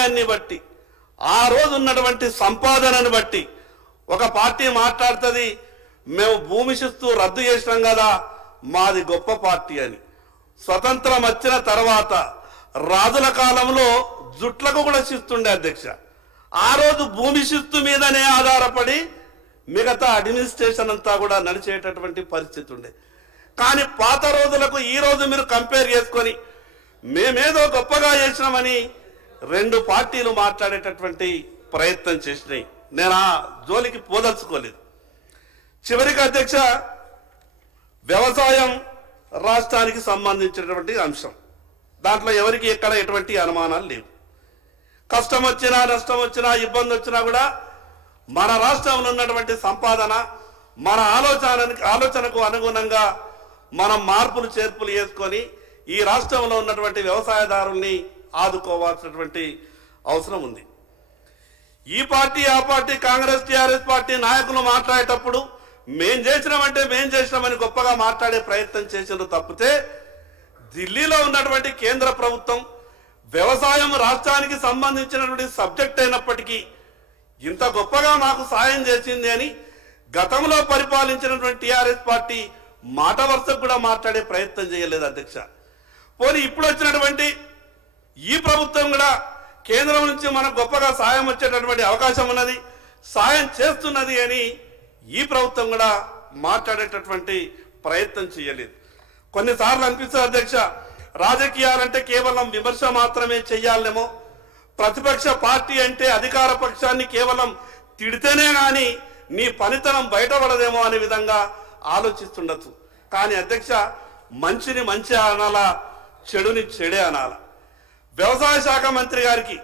ఆదాయాన్ని బట్టి ఆ రోజు ఉన్నటువంటి సంపాదనను బట్టి ఒక పార్టీ మాట్లాడుతుంది, మేము భూమి శిస్తు రద్దు చేసినాం కదా మాది గొప్ప పార్టీ అని. స్వతంత్రం వచ్చిన తర్వాత రాజుల కాలంలో జుట్లకు కూడా శిస్తుండే అధ్యక్ష. ఆ రోజు భూమి శిస్తు మీదనే ఆధారపడి మిగతా అడ్మినిస్ట్రేషన్ అంతా కూడా నడిచేటటువంటి పరిస్థితి ఉండే. కానీ పాత రోజులకు ఈ రోజు మీరు కంపేర్ చేసుకొని మేమేదో గొప్పగా చేసినామని రెండు పార్టీలు మాట్లాడేటటువంటి ప్రయత్నం చేసినాయి. నేను ఆ జోలికి పోదలుచుకోలేదు. చివరికి అధ్యక్ష, వ్యవసాయం రాష్ట్రానికి సంబంధించినటువంటి అంశం, దాంట్లో ఎవరికి ఎక్కడ ఎటువంటి అనుమానాలు లేవు. కష్టం వచ్చినా నష్టం వచ్చినా ఇబ్బంది వచ్చినా కూడా మన రాష్ట్రంలో ఉన్నటువంటి సంపాదన మన ఆలోచనకు అనుగుణంగా మనం మార్పులు చేర్పులు చేసుకొని ఈ రాష్ట్రంలో ఉన్నటువంటి వ్యవసాయదారుల్ని ఆదుకోవాల్సినటువంటి అవసరం ఉంది. ఈ పార్టీ ఆ పార్టీ కాంగ్రెస్ టీఆర్ఎస్ పార్టీ నాయకులు మాట్లాడేటప్పుడు మేం చేసినామని గొప్పగా మాట్లాడే ప్రయత్నం చేసినారు తప్పితే, ఢిల్లీలో ఉన్నటువంటి కేంద్ర ప్రభుత్వం వ్యవసాయం రాష్ట్రానికి సంబంధించినటువంటి సబ్జెక్ట్ అయినప్పటికీ ఇంత గొప్పగా మాకు సాయం చేసింది అని గతంలో పరిపాలించినటువంటి టీఆర్ఎస్ పార్టీ మాట వరుసకు కూడా మాట్లాడే ప్రయత్నం చేయలేదు అధ్యక్ష. పోనీ ఇప్పుడు వచ్చినటువంటి ఈ ప్రభుత్వం కూడా కేంద్రం నుంచి మనకు గొప్పగా సాయం వచ్చేటటువంటి అవకాశం ఉన్నది, సాయం చేస్తున్నది అని ఈ ప్రభుత్వం కూడా మాట్లాడేటటువంటి ప్రయత్నం చేయలేదు. కొన్నిసార్లు అనిపిస్తుంది అధ్యక్ష, రాజకీయాలంటే కేవలం విమర్శ మాత్రమే చెయ్యాలేమో, ప్రతిపక్ష పార్టీ అంటే అధికార పక్షాన్ని కేవలం తిడితేనే కానీ నీ పనితనం బయటపడదేమో అనే విధంగా ఆలోచిస్తుండొచ్చు. కానీ అధ్యక్ష, మంచిని మంచి అనాలా, చెడుని చెడే అనాలా. వ్యవసాయ శాఖ మంత్రి గారికి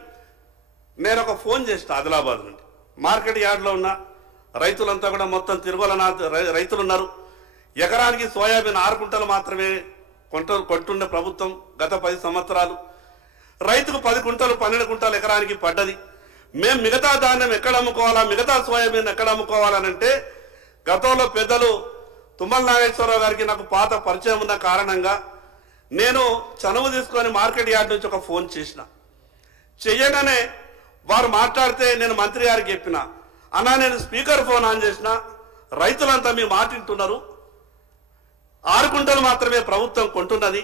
నేను ఒక ఫోన్ చేసిన ఆదిలాబాద్ నుండి. మార్కెట్ యార్డ్లో ఉన్న రైతులంతా కూడా మొత్తం తిరుగోలనాథ్ రైతులు ఉన్నారు. ఎకరానికి సోయాబీన్ 6 కుంటలు మాత్రమే కొంటున్న ప్రభుత్వం గత 10 సంవత్సరాలు. రైతుకు 10 కుంటలు 12 కుంటలు ఎకరానికి పడ్డది. మేము మిగతా ధాన్యం ఎక్కడ అమ్ముకోవాలా, మిగతా సోయాబీన్ ఎక్కడ అమ్ముకోవాలనంటే గతంలో పెద్దలు తుమ్మల నాగేశ్వరరావు గారికి నాకు పాత పరిచయం ఉన్న కారణంగా నేను చనువు తీసుకొని మార్కెట్ యార్డ్ నుంచి ఒక ఫోన్ చేసిన. చెయ్యగానే వారు మాట్లాడితే నేను మంత్రి గారికి చెప్పిన, అన్నా నేను స్పీకర్ ఫోన్ ఆన్ చేసిన, రైతులంతా మీ మాట వింటున్నారు, 6 కుంటలు మాత్రమే ప్రభుత్వం కొంటున్నది,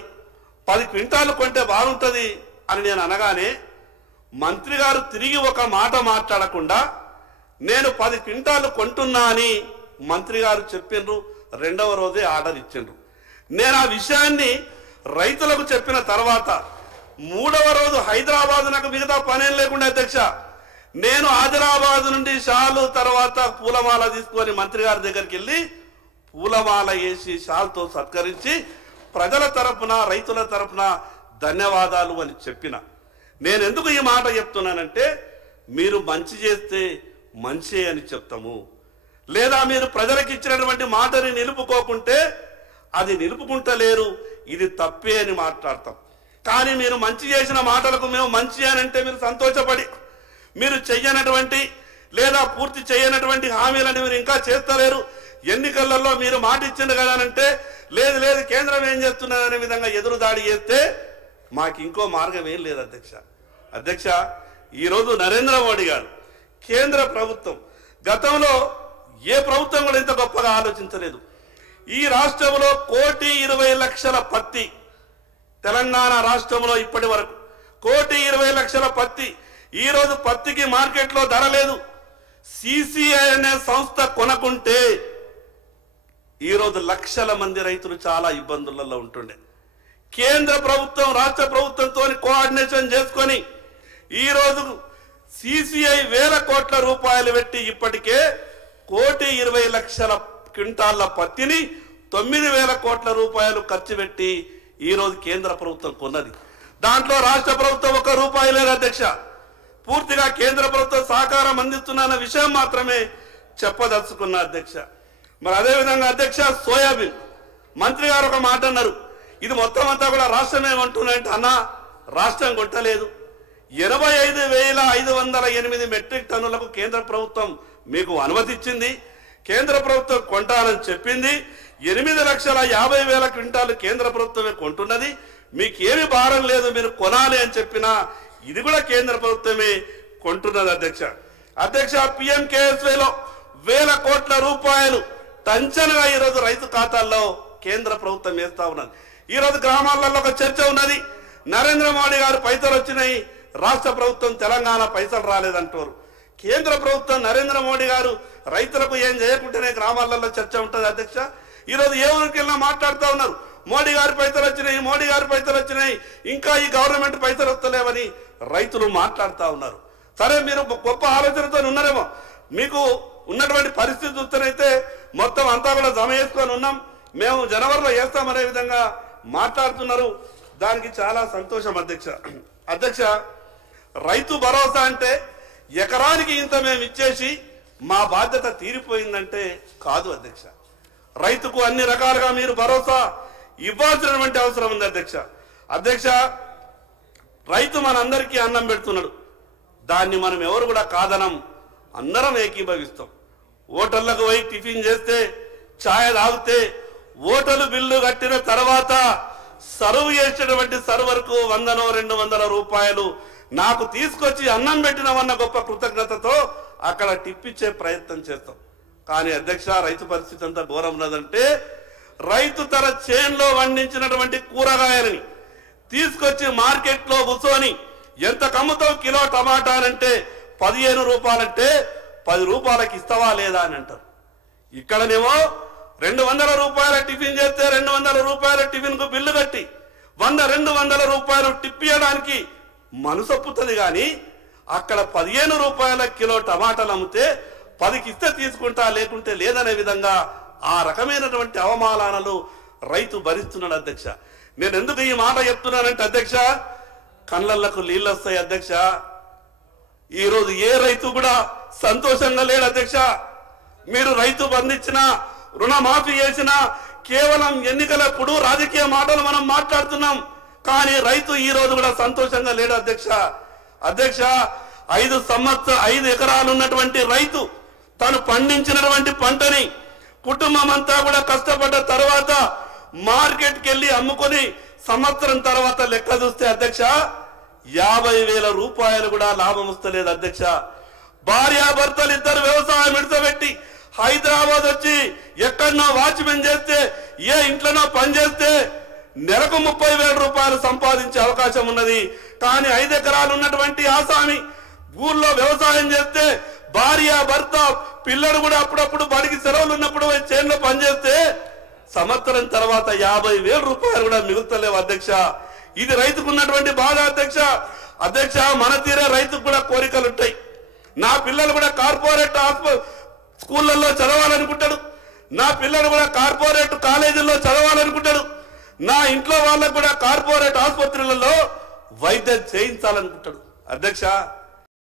10 క్వింటాలు కొంటే బాగుంటుంది అని నేను అనగానే మంత్రి గారు తిరిగి ఒక మాట మాట్లాడకుండా నేను 10 క్వింటాలు కొంటున్నా అని మంత్రి గారు చెప్పిండ్రు. రెండవ రోజే ఆర్డర్ ఇచ్చిండ్రు. నేను ఆ విషయాన్ని రైతులకు చెప్పిన తర్వాత 3వ రోజు హైదరాబాద్ నాకు మిగతా పనేం లేకుండా అధ్యక్ష, నేను ఆదిలాబాద్ నుండి షాలు తర్వాత పూలమాల తీసుకొని మంత్రి గారి దగ్గరికి వెళ్ళి పూలమాల వేసి షాల్తో సత్కరించి ప్రజల తరపున రైతుల తరపున ధన్యవాదాలు అని చెప్పిన. నేను ఎందుకు ఈ మాట చెప్తున్నానంటే, మీరు మంచి చేస్తే మంచి అని చెప్తాము, లేదా మీరు ప్రజలకు ఇచ్చినటువంటి మాటని నిలుపుకోకుంటే అది నిలుపుకుంటలేరు, ఇది తప్పే అని మాట్లాడతాం. కానీ మీరు మంచి చేసిన మాటలకు మేము మంచి అని అంటే మీరు సంతోషపడి మీరు చెయ్యనటువంటి లేదా పూర్తి చేయనటువంటి హామీలను మీరు ఇంకా చేస్తలేరు. ఎన్నికలలో మీరు మాట ఇచ్చిండు కదా అంటే లేదు లేదు కేంద్రం ఏం చేస్తున్నది అనే విధంగా ఎదురుదాడి చేస్తే మాకు ఇంకో మార్గం ఏం లేదు అధ్యక్ష. ఈరోజు నరేంద్ర మోడీ గారు కేంద్ర ప్రభుత్వం గతంలో ఏ ప్రభుత్వం కూడా ఇంత గొప్పగా ఆలోచించలేదు. ఈ రాష్ట్రంలో 1,20,00,000 పత్తి, తెలంగాణ రాష్ట్రంలో ఇప్పటి వరకు 1,20,00,000 పత్తి. ఈరోజు పత్తికి మార్కెట్లో ధర లేదు. సిసిఐ అనే సంస్థ కొనకుంటే ఈరోజు లక్షల మంది రైతులు చాలా ఇబ్బందులలో ఉంటుండే. కేంద్ర ప్రభుత్వం రాష్ట్ర ప్రభుత్వంతో కోఆర్డినేషన్ చేసుకొని ఈరోజు సిసిఐ వేల కోట్ల రూపాయలు పెట్టి ఇప్పటికే 1,20,00,000 క్వింటాళ్ల పత్తిని 9,000 కోట్ల రూపాయలు ఖర్చు పెట్టి ఈరోజు కేంద్ర ప్రభుత్వం కొన్నది. దాంట్లో రాష్ట్ర ప్రభుత్వం ₹1 లేదు అధ్యక్ష. పూర్తిగా కేంద్ర ప్రభుత్వం సహకారం అందిస్తున్న విషయం మాత్రమే చెప్పదలుచుకున్న అధ్యక్ష. మరి అదేవిధంగా అధ్యక్ష, సోయాబీన్ మంత్రి గారు ఒక మాట అన్నారు, ఇది మొత్తం అంతా కూడా రాష్ట్రమే కొంటున్నాయంటే అన్న, రాష్ట్రం కొట్టలేదు. 85,508 మెట్రిక్ టన్నులకు కేంద్ర ప్రభుత్వం మీకు అనుమతి ఇచ్చింది. కేంద్ర ప్రభుత్వం కొంటానని చెప్పింది. 8,50,000 క్వింటాలు కేంద్ర ప్రభుత్వమే కొంటున్నది. మీకేమి భారం లేదు, మీరు కొనాలి అని చెప్పినా ఇది కూడా కేంద్ర ప్రభుత్వమే కొంటున్నది అధ్యక్ష PMKSYలో వేల కోట్ల రూపాయలు టంచనగా ఈరోజు రైతు ఖాతాల్లో కేంద్ర ప్రభుత్వం వేస్తా ఉన్నది. ఈరోజు గ్రామాలలో ఒక చర్చ ఉన్నది, నరేంద్ర మోడీ గారు పైసలు వచ్చినాయి, రాష్ట్ర ప్రభుత్వం తెలంగాణ పైసలు రాలేదంటారు. కేంద్ర ప్రభుత్వం నరేంద్ర మోడీ గారు రైతులకు ఏం చేయకుంటేనే గ్రామాలలో చర్చ ఉంటుంది అధ్యక్ష. ఈరోజు ఏ ఊరికి వెళ్ళినా మాట్లాడుతూ ఉన్నారు, మోడీ గారి పైసలు వచ్చినాయి, మోడీ గారి పైసలు వచ్చినాయి, ఇంకా ఈ గవర్నమెంట్ పైసలు వస్తలేవని రైతులు మాట్లాడుతూ ఉన్నారు. సరే, మీరు గొప్ప ఆలోచనతో ఉన్నారేమో, మీకు ఉన్నటువంటి పరిస్థితి చూస్తేనైతే మొత్తం అంతా కూడా జమ చేసుకొని ఉన్నాం, మేము జనవరిలో వేస్తామనే విధంగా మాట్లాడుతున్నారు. దానికి చాలా సంతోషం అధ్యక్ష. రైతు భరోసా అంటే ఎకరానికి ఇంత మేము ఇచ్చేసి మా బాధ్యత తీరిపోయిందంటే కాదు అధ్యక్ష. రైతుకు అన్ని రకాలుగా మీరు భరోసా ఇవ్వాల్సినటువంటి అవసరం ఉంది అధ్యక్ష. రైతు మనందరికీ అన్నం పెడుతున్నాడు, దాన్ని మనం ఎవరు కూడా కాదనం, అందరం ఏకీభవిస్తాం. హోటళ్లకు పోయి టిఫిన్ చేస్తే, ఛాయ్ తాగితే, హోటల్ బిల్లు కట్టిన తర్వాత సర్వ్ చేసేటువంటి సర్వర్కు 100-200 రూపాయలు నాకు తీసుకొచ్చి అన్నం పెట్టినవన్న గొప్ప కృతజ్ఞతతో అక్కడ టిప్పిచ్చే ప్రయత్నం చేస్తాం. కానీ అధ్యక్ష, రైతు పరిస్థితి అంతా ఘోరం ఉన్నదంటే, రైతు తన చేన్లో పండించినటువంటి కూరగాయలని తీసుకొచ్చి మార్కెట్లో కూర్చొని ఎంత కమ్ముతావు కిలో టమాటాలంటే 15 రూపాయలంటే 10 రూపాయలకి ఇస్తావా లేదా అని అంటారు. ఇక్కడనేమో 200 రూపాయల టిఫిన్ చేస్తే 200 రూపాయల టిఫిన్ కు బిల్లు కట్టి 100-200 రూపాయలు టిప్పియడానికి మనసొప్పుతుంది. కానీ అక్కడ 15 రూపాయల కిలో టమాటాలు అమ్మితే 10కి ఇస్తే తీసుకుంటా, లేకుంటే లేదనే విధంగా ఆ రకమైనటువంటి అవమానాలు రైతు భరిస్తున్నాడు అధ్యక్ష. నేను ఎందుకు ఈ మాట చెప్తున్నానంటే అధ్యక్ష, కళ్ళకు నీళ్ళు వస్తాయి అధ్యక్ష. ఈరోజు ఏ రైతు కూడా సంతోషంగా లేడు అధ్యక్ష. మీరు రైతు బంధించినా, రుణమాఫీ చేసినా కేవలం ఎన్నికలప్పుడు రాజకీయ మాటలు మనం మాట్లాడుతున్నాం, కానీ రైతు ఈ రోజు కూడా సంతోషంగా లేడు అధ్యక్ష. 5 ఎకరాలు ఉన్నటువంటి రైతు తను పండించినటువంటి పంటని కుటుంబం అంతా కూడా కష్టపడ్డ తర్వాత మార్కెట్కి వెళ్ళి అమ్ముకొని సంవత్సరం తర్వాత లెక్క చూస్తే అధ్యక్ష 50,000 రూపాయలు కూడా లాభం వస్తలేదు అధ్యక్ష. భార్యాభర్తలు ఇద్దరు వ్యవసాయం విడిచిపెట్టి హైదరాబాద్ వచ్చి ఎక్కడనో వాచ్మెన్ చేస్తే, ఏ ఇంట్లోనో పని చేస్తే నెలకు 30,000 రూపాయలు సంపాదించే అవకాశం ఉన్నది. కానీ 5 ఎకరాలు ఉన్నటువంటి ఆసామి ఊళ్ళో వ్యవసాయం చేస్తే భార్య భర్త పిల్లలు కూడా అప్పుడప్పుడు బడికి సెలవులు ఉన్నప్పుడు చేనులో పనిచేస్తే సంవత్సరం తర్వాత 50,000 రూపాయలు కూడా మిగులుతలేవు అధ్యక్ష. ఇది రైతుకు ఉన్నటువంటి బాధ అధ్యక్ష. మన తీరే రైతుకు కూడా కోరికలు ఉంటాయి. నా పిల్లలు కూడా కార్పొరేట్ స్కూళ్ళల్లో చదవాలనుకుంటాడు, నా పిల్లలు కూడా కార్పొరేట్ కాలేజీల్లో చదవాలనుకుంటాడు, నా ఇంట్లో వాళ్ళకు కూడా కార్పొరేట్ ఆసుపత్రులలో వైద్యం చేయించాలనుకుంటాడు అధ్యక్ష.